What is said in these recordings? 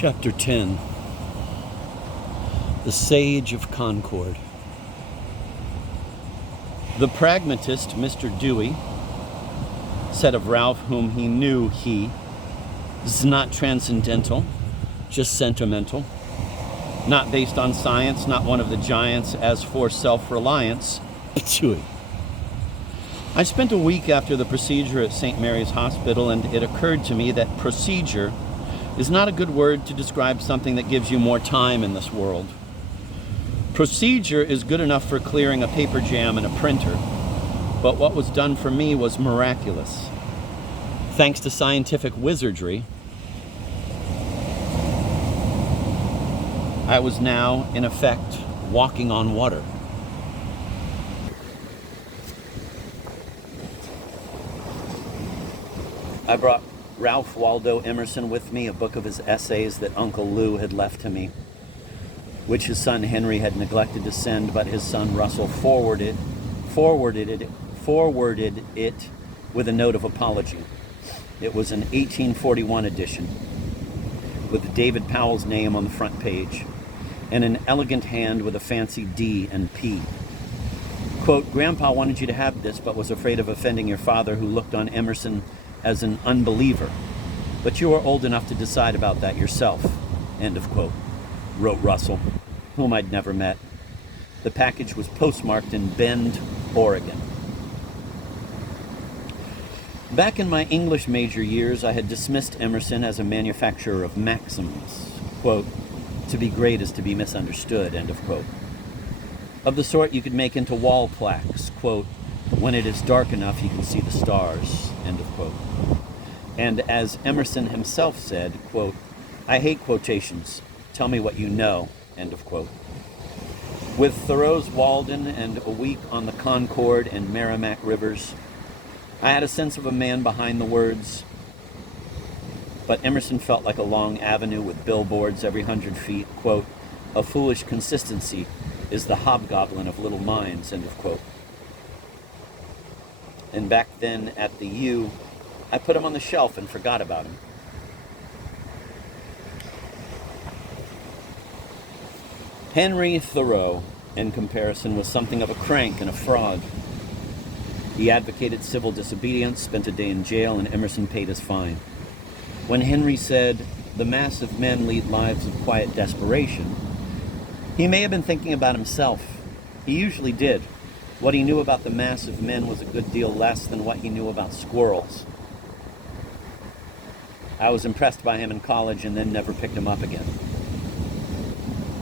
Chapter 10. The Sage of Concord. The pragmatist, Mr. Dewey, said of Ralph, whom he knew he is not transcendental, just sentimental, not based on science, not one of the giants. As for self-reliance, Dewey. I spent a week after the procedure at St. Mary's Hospital, and it occurred to me that procedure is not a good word to describe something that gives you more time in this world. Procedure is good enough for clearing a paper jam in a printer, but what was done for me was miraculous. Thanks to scientific wizardry, I was now, in effect, walking on water. I brought Ralph Waldo Emerson with me, a book of his essays that Uncle Lou had left to me, which his son Henry had neglected to send, but his son Russell forwarded it with a note of apology. It was an 1841 edition with David Powell's name on the front page and an elegant hand with a fancy D and P. Quote, "Grandpa wanted you to have this, but was afraid of offending your father, who looked on Emerson as an unbeliever. But you are old enough to decide about that yourself," end of quote, wrote Russell, whom I'd never met. The package was postmarked in Bend, Oregon. Back in my English major years, I had dismissed Emerson as a manufacturer of maxims. Quote, "To be great is to be misunderstood," end of quote. Of the sort you could make into wall plaques, quote, "When it is dark enough you can see the stars," end of quote. And as Emerson himself said, quote, "I hate quotations. Tell me what you know," end of quote. With Thoreau's Walden and a week on the Concord and Merrimack rivers, I had a sense of a man behind the words, but Emerson felt like a long avenue with billboards every 100 feet, quote, "A foolish consistency is the hobgoblin of little minds," end of quote. And back then at the U, I put him on the shelf and forgot about him. Henry Thoreau, in comparison, was something of a crank and a frog. He advocated civil disobedience, spent a day in jail, and Emerson paid his fine. When Henry said, "The mass of men lead lives of quiet desperation," he may have been thinking about himself. He usually did. What he knew about the mass of men was a good deal less than what he knew about squirrels. I was impressed by him in college and then never picked him up again.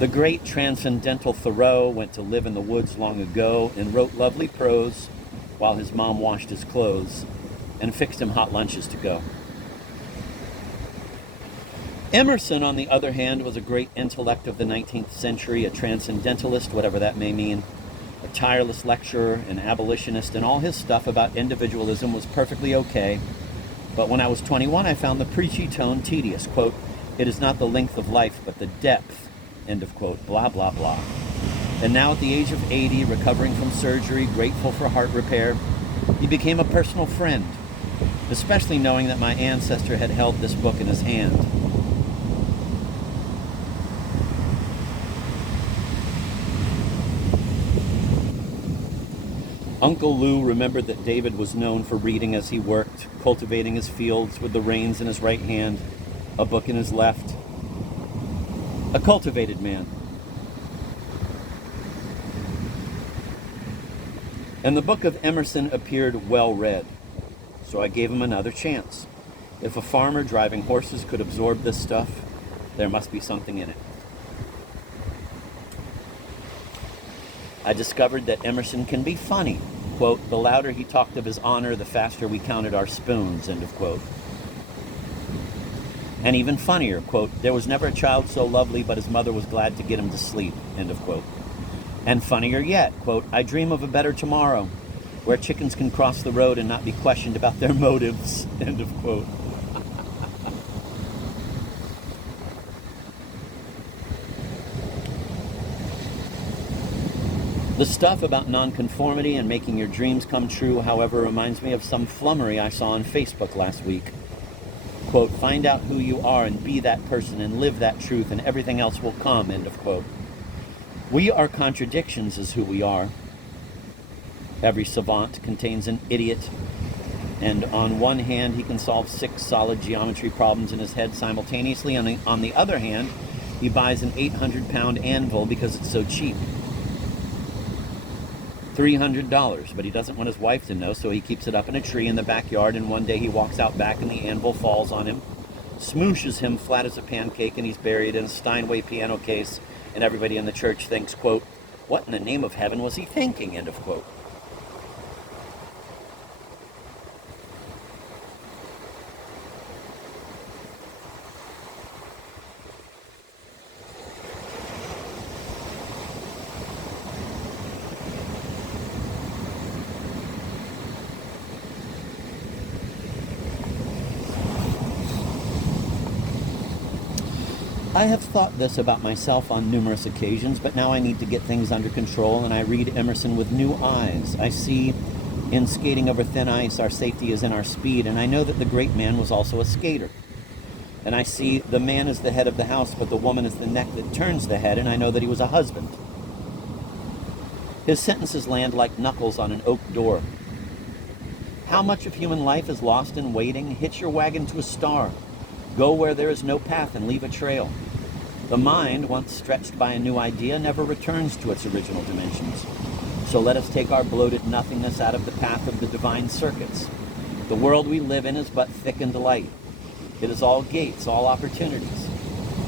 The great transcendental Thoreau went to live in the woods long ago and wrote lovely prose while his mom washed his clothes and fixed him hot lunches to go. Emerson, on the other hand, was a great intellect of the 19th century, a transcendentalist, whatever that may mean, a tireless lecturer, an abolitionist, and all his stuff about individualism was perfectly okay. But when I was 21, I found the preachy tone tedious. Quote, "It is not the length of life, but the depth," end of quote, blah, blah, blah. And now at the age of 80, recovering from surgery, grateful for heart repair, he became a personal friend, especially knowing that my ancestor had held this book in his hand. Uncle Lou remembered that David was known for reading as he worked, cultivating his fields with the reins in his right hand, a book in his left. A cultivated man. And the book of Emerson appeared well read, so I gave him another chance. If a farmer driving horses could absorb this stuff, there must be something in it. I discovered that Emerson can be funny. Quote, "The louder he talked of his honor, the faster we counted our spoons," end of quote. And even funnier, quote, "There was never a child so lovely, but his mother was glad to get him to sleep," end of quote. And funnier yet, quote, "I dream of a better tomorrow, where chickens can cross the road and not be questioned about their motives," end of quote. The stuff about nonconformity and making your dreams come true, however, reminds me of some flummery I saw on Facebook last week. quote, find out who you are and be that person and live that truth and everything else will come, end of quote. We are contradictions is who we are. Every savant contains an idiot, and on one hand he can solve 6 solid geometry problems in his head simultaneously, on the other hand he buys an 800-pound anvil because it's so cheap. $300, but he doesn't want his wife to know, so he keeps it up in a tree in the backyard, and one day he walks out back and the anvil falls on him, smooshes him flat as a pancake, and he's buried in a Steinway piano case, and everybody in the church thinks, quote, what in the name of heaven was he thinking, end of quote. I have thought this about myself on numerous occasions, but now I need to get things under control, and I read Emerson with new eyes. I see in skating over thin ice, our safety is in our speed, and I know that the great man was also a skater. And I see the man is the head of the house, but the woman is the neck that turns the head, and I know that he was a husband. His sentences land like knuckles on an oak door. How much of human life is lost in waiting? Hitch your wagon to a star. Go where there is no path and leave a trail. The mind, once stretched by a new idea, never returns to its original dimensions. So let us take our bloated nothingness out of the path of the divine circuits. The world we live in is but thickened light. It is all gates, all opportunities.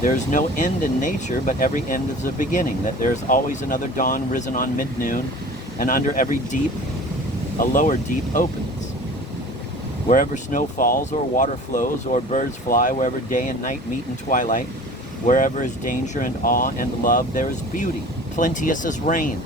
There is no end in nature, but every end is a beginning, that there is always another dawn risen on mid-noon, and under every deep, a lower deep opens. Wherever snow falls or water flows or birds fly, wherever day and night meet in twilight, wherever is danger and awe and love, there is beauty, plenteous as rain.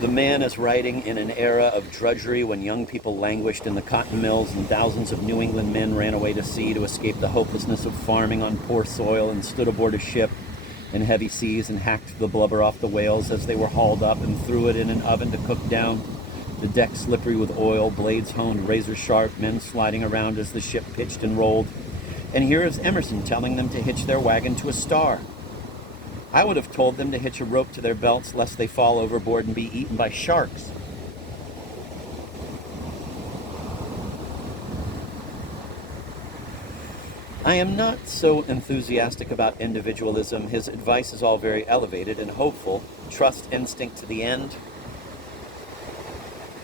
The man is writing in an era of drudgery when young people languished in the cotton mills and thousands of New England men ran away to sea to escape the hopelessness of farming on poor soil and stood aboard a ship in heavy seas and hacked the blubber off the whales as they were hauled up and threw it in an oven to cook down. The deck slippery with oil, blades honed razor sharp, men sliding around as the ship pitched and rolled. And here is Emerson telling them to hitch their wagon to a star. I would have told them to hitch a rope to their belts lest they fall overboard and be eaten by sharks. I am not so enthusiastic about individualism. His advice is all very elevated and hopeful. Trust instinct to the end.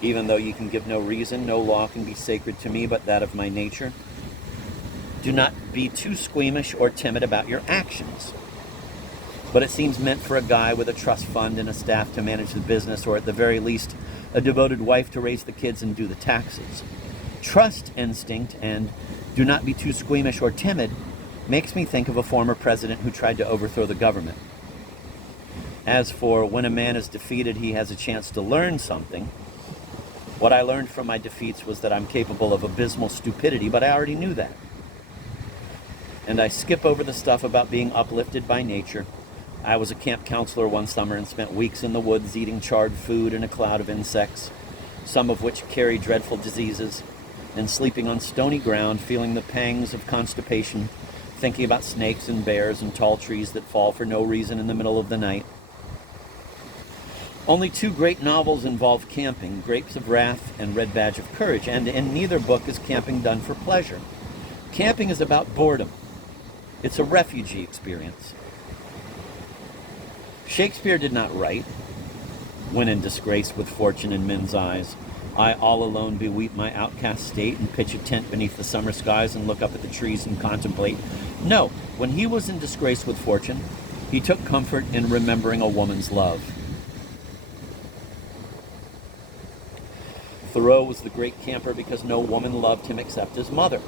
Even though you can give no reason, no law can be sacred to me but that of my nature. Do not be too squeamish or timid about your actions. But it seems meant for a guy with a trust fund and a staff to manage the business, or at the very least, a devoted wife to raise the kids and do the taxes. Trust instinct and do not be too squeamish or timid makes me think of a former president who tried to overthrow the government. As for when a man is defeated, he has a chance to learn something. What I learned from my defeats was that I'm capable of abysmal stupidity, but I already knew that. And I skip over the stuff about being uplifted by nature. I was a camp counselor one summer and spent weeks in the woods eating charred food in a cloud of insects, some of which carry dreadful diseases, and sleeping on stony ground, feeling the pangs of constipation, thinking about snakes and bears and tall trees that fall for no reason in the middle of the night. Only 2 great novels involve camping, Grapes of Wrath and Red Badge of Courage, and in neither book is camping done for pleasure. Camping is about boredom. It's a refugee experience. Shakespeare did not write, when in disgrace with fortune in men's eyes, I all alone beweep my outcast state and pitch a tent beneath the summer skies and look up at the trees and contemplate. No, when he was in disgrace with fortune, he took comfort in remembering a woman's love. Thoreau was the great camper because no woman loved him except his mother.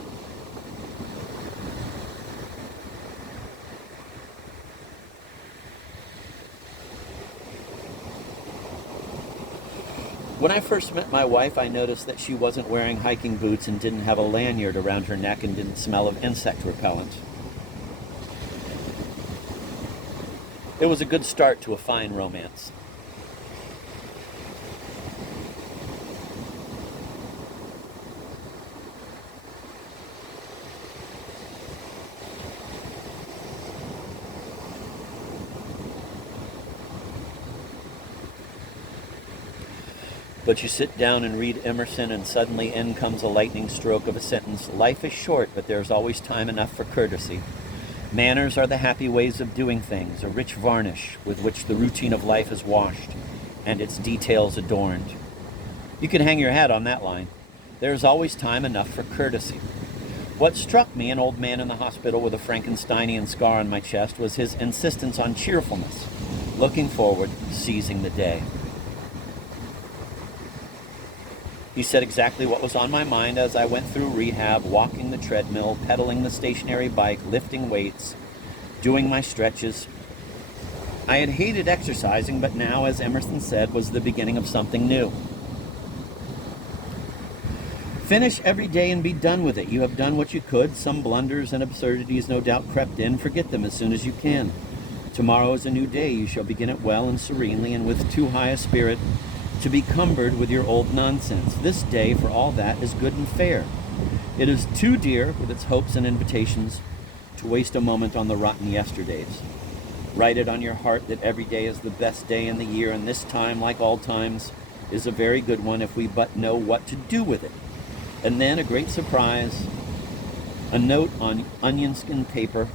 When I first met my wife, I noticed that she wasn't wearing hiking boots and didn't have a lanyard around her neck and didn't smell of insect repellent. It was a good start to a fine romance. But you sit down and read Emerson, and suddenly in comes a lightning stroke of a sentence. Life is short, but there's always time enough for courtesy. Manners are the happy ways of doing things, a rich varnish with which the routine of life is washed and its details adorned. You can hang your hat on that line. There's always time enough for courtesy. What struck me, an old man in the hospital with a Frankensteinian scar on my chest, was his insistence on cheerfulness, looking forward, seizing the day. He said exactly what was on my mind as I went through rehab, walking the treadmill, pedaling the stationary bike, lifting weights, doing my stretches. I had hated exercising, but now, as Emerson said, was the beginning of something new. Finish every day and be done with it. You have done what you could. Some blunders and absurdities no doubt crept in. Forget them as soon as you can. Tomorrow is a new day. You shall begin it well and serenely and with too high a spirit to be cumbered with your old nonsense. This day, for all that, is good and fair. It is too dear, with its hopes and invitations, to waste a moment on the rotten yesterdays. Write it on your heart that every day is the best day in the year, and this time, like all times, is a very good one if we but know what to do with it. And then, a great surprise, a note on onion skin paper,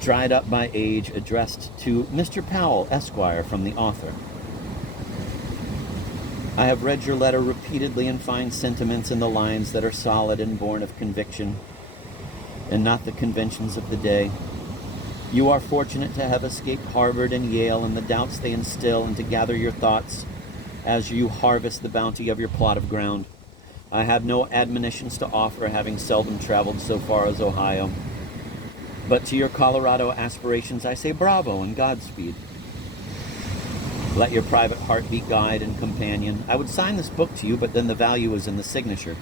dried up by age, addressed to Mr. Powell, Esquire, from the author. I have read your letter repeatedly and find sentiments in the lines that are solid and born of conviction, and not the conventions of the day. You are fortunate to have escaped Harvard and Yale and the doubts they instill, and to gather your thoughts as you harvest the bounty of your plot of ground. I have no admonitions to offer, having seldom traveled so far as Ohio. But to your Colorado aspirations I say bravo and Godspeed. Let your private heart be guide and companion. I would sign this book to you, but then the value is in the signature,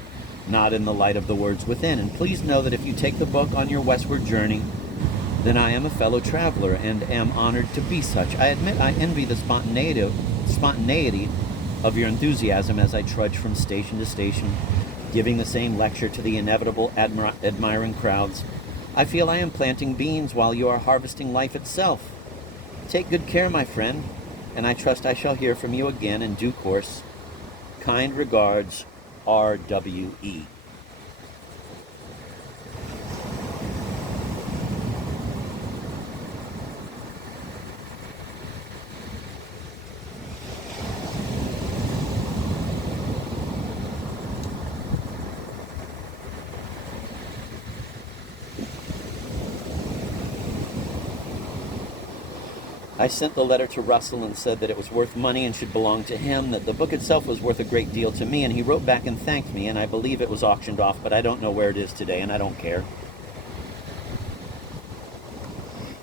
not in the light of the words within. And please know that if you take the book on your westward journey, then I am a fellow traveler and am honored to be such. I admit I envy the spontaneity of your enthusiasm as I trudge from station to station, giving the same lecture to the inevitable admiring crowds. I feel I am planting beans while you are harvesting life itself. Take good care, my friend, and I trust I shall hear from you again in due course. Kind regards, R.W.E. I sent the letter to Russell and said that it was worth money and should belong to him, that the book itself was worth a great deal to me, and he wrote back and thanked me, and I believe it was auctioned off, but I don't know where it is today, and I don't care.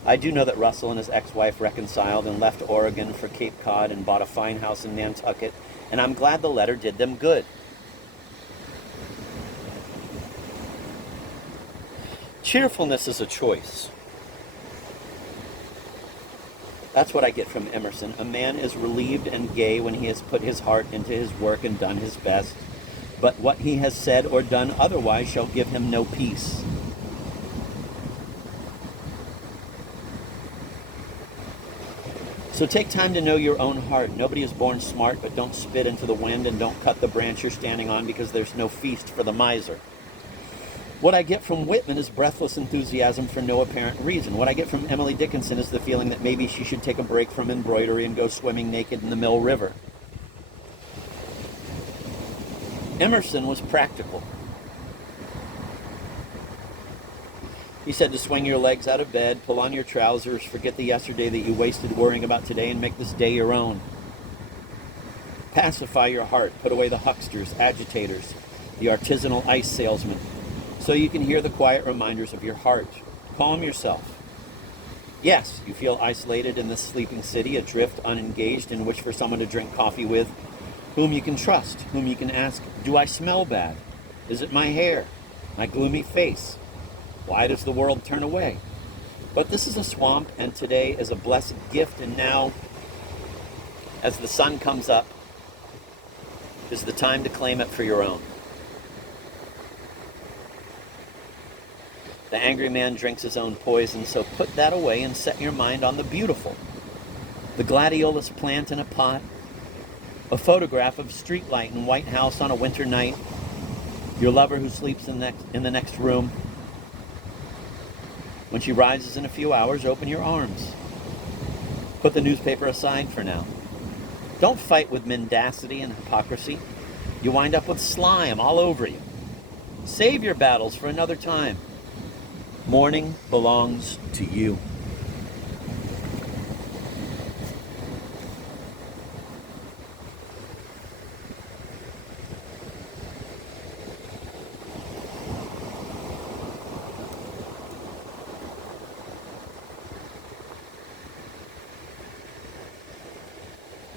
I do know that Russell and his ex-wife reconciled and left Oregon for Cape Cod and bought a fine house in Nantucket, and I'm glad the letter did them good. Cheerfulness is a choice. That's what I get from Emerson. A man is relieved and gay when he has put his heart into his work and done his best, but what he has said or done otherwise shall give him no peace. So take time to know your own heart. Nobody is born smart, but don't spit into the wind and don't cut the branch you're standing on, because there's no feast for the miser. What I get from Whitman is breathless enthusiasm for no apparent reason. What I get from Emily Dickinson is the feeling that maybe she should take a break from embroidery and go swimming naked in the Mill River. Emerson was practical. He said to swing your legs out of bed, pull on your trousers, forget the yesterday that you wasted worrying about today, and make this day your own. Pacify your heart, put away the hucksters, agitators, the artisanal ice salesmen, so you can hear the quiet reminders of your heart. Calm yourself. Yes, you feel isolated in this sleeping city, adrift, unengaged, and wish for someone to drink coffee with, whom you can trust, whom you can ask, do I smell bad? Is it my hair? My gloomy face? Why does the world turn away? But this is a swamp, and today is a blessed gift, and now, as the sun comes up, is the time to claim it for your own. The angry man drinks his own poison, so put that away and set your mind on the beautiful. The gladiolus plant in a pot, a photograph of streetlight and White House on a winter night, your lover who sleeps in the next room. When she rises in a few hours, open your arms. Put the newspaper aside for now. Don't fight with mendacity and hypocrisy. You wind up with slime all over you. Save your battles for another time. Morning belongs to you.